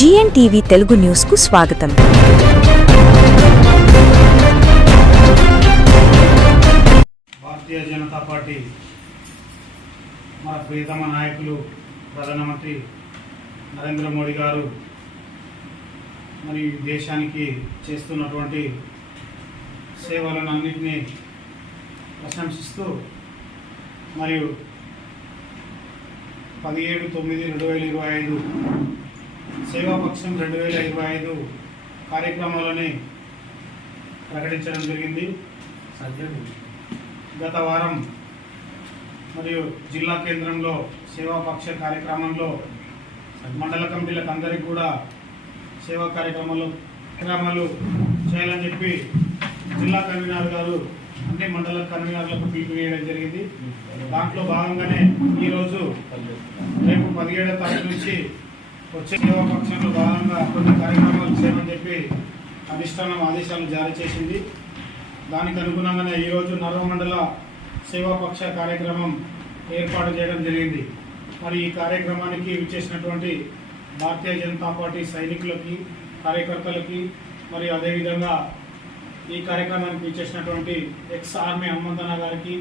GN TV Telugu న్యూస్కు స్వాగతం. Bharatiya Janata party మన ప్రియతమ నాయకులు ప్రధానమంత్రి నరేంద్ర మోడీ గారు మరి దేశానికి చేస్తున్నటువంటి సేవలను అన్నింటినీ ప్రశంసిస్తూ మరియు పదిహేడు తొమ్మిది రెండు వేల ఇరవై ఐదు సేవాపక్షం రెండు వేల ఇరవై ఐదు కార్యక్రమాలని ప్రకటించడం జరిగింది. గత వారం మరియు జిల్లా కేంద్రంలో సేవాపక్ష కార్యక్రమంలో మండల కమిటీలకు అందరికీ కూడా సేవా కార్యక్రమాలు కార్యక్రమాలు చేయాలని చెప్పి జిల్లా కన్వీనర్ గారు అన్ని మండల కన్వీనర్లకు పిలుపు వేయడం జరిగింది. దాంట్లో భాగంగానే ఈరోజు రేపు పదిహేడో తారీఖు నుంచి వచ్చే సేవాపక్షంలో భాగంగా కొన్ని కార్యక్రమాలు చేయమని చెప్పి అధిష్టానం ఆదేశాలు జారీ చేసింది. దానికి అనుగుణంగానే ఈరోజు నర్వమండల సేవాపక్ష కార్యక్రమం ఏర్పాటు చేయడం జరిగింది. మరి ఈ కార్యక్రమానికి విచ్చేసినటువంటి భారతీయ జనతా పార్టీ సైనికులకి కార్యకర్తలకి మరియు అదేవిధంగా ఈ కార్యక్రమానికి ఇచ్చేసినటువంటి ఎక్స్ ఆర్మీ హనుమంతన్న గారికి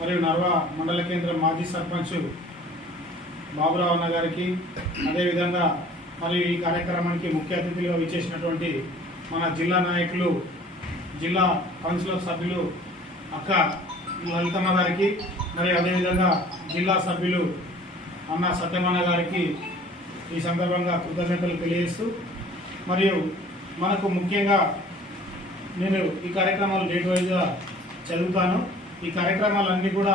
మరియు నర్వ మండల కేంద్ర మాజీ సర్పంచ్ బాబురావు అన్న గారికి అదేవిధంగా మరియు ఈ కార్యక్రమానికి ముఖ్య అతిథిగా విచ్చేసినటువంటి మన జిల్లా నాయకులు జిల్లా కౌన్సిలర్ సభ్యులు అక్క లలితమ్మ గారికి మరియు అదేవిధంగా జిల్లా సభ్యులు అన్న సత్యమన్న గారికి ఈ సందర్భంగా కృతజ్ఞతలు తెలియజేస్తూ మరియు మనకు ముఖ్యంగా నేను ఈ కార్యక్రమాలు డేట్ వైజ్గా చదువుతాను. ఈ కార్యక్రమాలన్నీ కూడా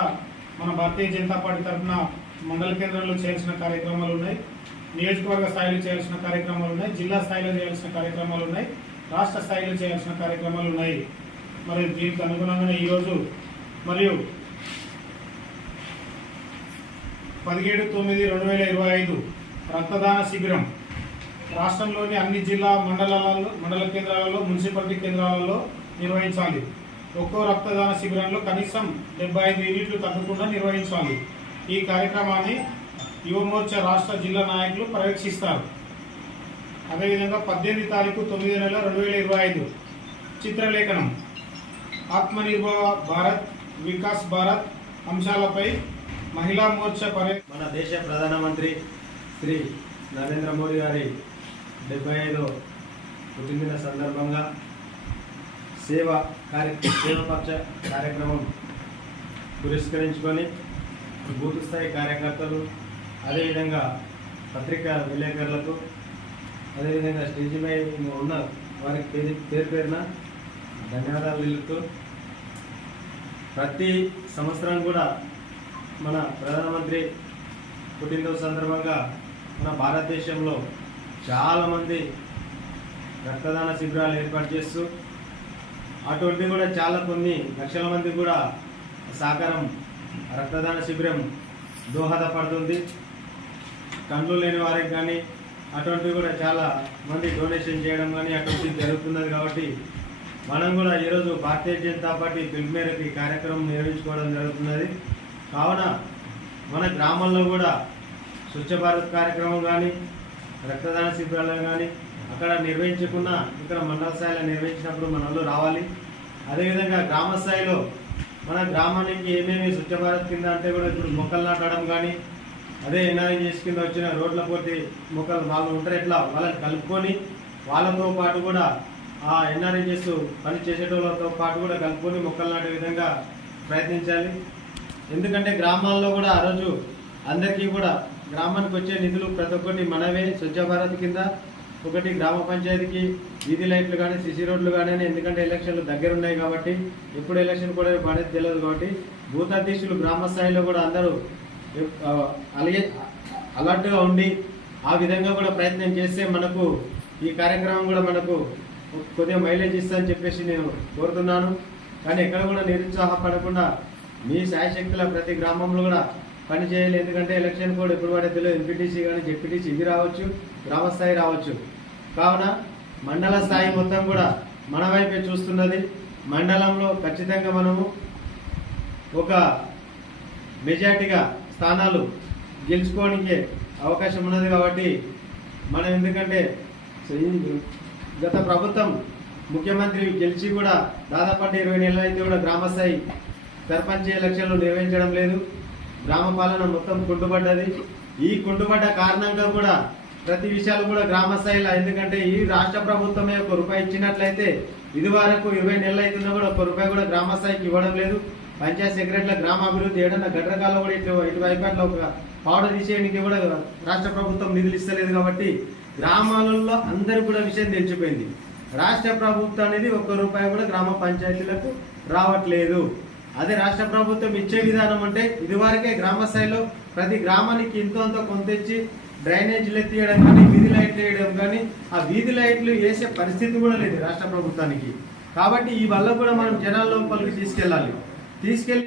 మన భారతీయ జనతా పార్టీ తరఫున మండల కేంద్రంలో చేయాల్సిన కార్యక్రమాలు ఉన్నాయి. నియోజకవర్గ స్థాయిలో చేయాల్సిన కార్యక్రమాలు ఉన్నాయి. జిల్లా స్థాయిలో చేయాల్సిన కార్యక్రమాలు ఉన్నాయి. రాష్ట్ర స్థాయిలో చేయాల్సిన కార్యక్రమాలు ఉన్నాయి. మరి దీనికి అనుగుణంగానే ఈరోజు మరియు పదిహేడు తొమ్మిది రెండు వేల ఇరవై ఐదు రక్తదాన శిబిరం రాష్ట్రంలోని అన్ని జిల్లా మండలాలలో మండల కేంద్రాలలో మున్సిపాలిటీ కేంద్రాలలో నిర్వహించాలి. ఒక్కో రక్తదాన శిబిరంలో కనీసం డెబ్బై ఐదు యూనిట్లు తగ్గకుండా నిర్వహించాలి. ఈ కార్యక్రమాన్ని యువమోర్చా రాష్ట్ర జిల్లా నాయకులు పర్యవేక్షిస్తారు. అదేవిధంగా పద్దెనిమిది తారీఖు తొమ్మిది నెల రెండు వేల ఇరవై ఐదు చిత్రలేఖనం. ఆత్మనిర్భర భారత్ వికాస్ భారత్ అంశాలపై మహిళా మోర్చా పర్య మన దేశ ప్రధానమంత్రి శ్రీ నరేంద్ర మోడీ గారి డెబ్బై ఐదో పుట్టినదిన సందర్భంగా సేవ కార్య సేవపక్ష కార్యక్రమం పురస్కరించుకొని బూత్ స్థాయి కార్యకర్తలు అదేవిధంగా పత్రికా విలేకరులకు అదేవిధంగా స్టేజ్ పై ఉన్న వారికి పేరు పేరు పేరున ధన్యవాదాలు తెలుపుతూ ప్రతి సంవత్సరం కూడా మన ప్రధానమంత్రి పుట్టినరోజు సందర్భంగా మన భారతదేశంలో చాలామంది రక్తదాన శిబిరాలు ఏర్పాటు చేస్తూ అటువంటి కూడా చాలా కొన్ని లక్షల మంది కూడా సాకారం రక్తదాన శిబిరం దోహదపడుతుంది. కండ్లు లేని వారికి కానీ అటువంటివి కూడా చాలా మంది డొనేషన్ చేయడం కానీ అటువంటివి జరుగుతున్నది కాబట్టి మనం కూడా ఈరోజు భారతీయ జనతా పార్టీ పిలుపు మేరకు ఈ కార్యక్రమం నిర్వహించుకోవడం జరుగుతున్నది. కావున మన గ్రామంలో కూడా స్వచ్ఛ భారత్ కార్యక్రమం కానీ రక్తదాన శిబిరాలు కానీ అక్కడ నిర్వహించకుండా ఇక్కడ మండల స్థాయిలో నిర్వహించినప్పుడు మన రావాలి. అదేవిధంగా గ్రామ స్థాయిలో మన గ్రామానికి ఏమేమి స్వచ్ఛ భారత్ కింద అంటే కూడా ఇప్పుడు మొక్కలు నాటడం కానీ అదే ఎన్ఆర్ఎస్ కింద వచ్చిన రోడ్ల పోటీ మొక్కలు వాళ్ళు ఉంటారు ఎట్లా? వాళ్ళని కలుపుకొని వాళ్ళతో పాటు కూడా ఆ ఎన్ఆర్ఎస్ పని చేసేటోళ్ళతో పాటు కూడా కలుపుకొని మొక్కలు నాటే విధంగా ప్రయత్నించాలి. ఎందుకంటే గ్రామాల్లో కూడా ఆ రోజు అందరికీ కూడా గ్రామానికి వచ్చే నిధులు ప్రతి ఒక్కరిని మనమే స్వచ్ఛ భారత్ కింద. ఒకటి గ్రామ పంచాయతీకి వీధి లైట్లు కానీ సిసి రోడ్లు కానీ ఎందుకంటే ఎలక్షన్లు దగ్గర ఉన్నాయి కాబట్టి ఎప్పుడు ఎలక్షన్ కూడా అనేది తెలియదు కాబట్టి బూత్ అధ్యక్షులు గ్రామ స్థాయిలో కూడా అందరూ అలాగే అలర్ట్గా ఉండి ఆ విధంగా కూడా ప్రయత్నం చేస్తే మనకు ఈ కార్యక్రమం కూడా మనకు కొద్దిగా మైలేజ్ ఇస్తుందని చెప్పేసి నేను కోరుతున్నాను. కానీ ఎక్కడ కూడా నిరుత్సాహపడకుండా మీ శాయశక్తుల ప్రతి గ్రామంలో కూడా పని చేయాలి ఎందుకంటే ఎలక్షన్ కూడా ఎప్పుడు పడే తెలియదు ఎంపీటీసీ కానీ జెడ్పీటీసీ ఇది రావచ్చు గ్రామస్థాయి రావచ్చు. కావున మండల స్థాయి మొత్తం కూడా మన వైపే చూస్తున్నది. మండలంలో ఖచ్చితంగా మనము ఒక మెజార్టీగా స్థానాలు గెలుచుకోవడానికి అవకాశం ఉన్నది కాబట్టి మనం ఎందుకంటే గత ప్రభుత్వం ముఖ్యమంత్రి గెలిచి కూడా దాదాపు అంటే ఇరవై నెలలు అయితే కూడా గ్రామస్థాయి సర్పంచ్ ఎలక్షన్లు నిర్వహించడం లేదు. గ్రామ పాలన మొత్తం కుంటుపడ్డది. ఈ కుంటుపడ్డ కారణంగా కూడా ప్రతి విషయాలు కూడా గ్రామ స్థాయిలో ఎందుకంటే ఈ రాష్ట్ర ప్రభుత్వమే ఒక రూపాయి ఇచ్చినట్లయితే ఇది వరకు ఇరవై నెలలు అవుతున్నా కూడా ఒక రూపాయి కూడా గ్రామ స్థాయికి ఇవ్వడం లేదు. పంచాయత్ సెక్రటరీల గ్రామాభివృద్ధి ఏడన్నా గడ్రకాల్లో కూడా ఇటు ఇటువైపు అట్లా ఒక పావుడ తీసేయడానికి కూడా రాష్ట్ర ప్రభుత్వం నిధులు ఇస్తలేదు కాబట్టి గ్రామాలలో అందరూ కూడా విషయం తెలిసిపోయింది. రాష్ట్ర ప్రభుత్వం అనేది ఒక్క రూపాయి కూడా గ్రామ పంచాయతీలకు రావట్లేదు. అదే రాష్ట్ర ప్రభుత్వం ఇచ్చే విధానం అంటే ఇదివరకే గ్రామ స్థాయిలో ప్రతి గ్రామానికి ఇంతో అంత కొంత ఇచ్చి డ్రైనేజీలు తీయడం కానీ వీధి లైట్లు వేయడం కానీ ఆ వీధి లైట్లు వేసే పరిస్థితి కూడా లేదు రాష్ట్ర ప్రభుత్వానికి. కాబట్టి ఈ వల్ల కూడా మనం జనాల లోపలికి తీసుకెళ్ళాలి. తీసుకెళ్ళి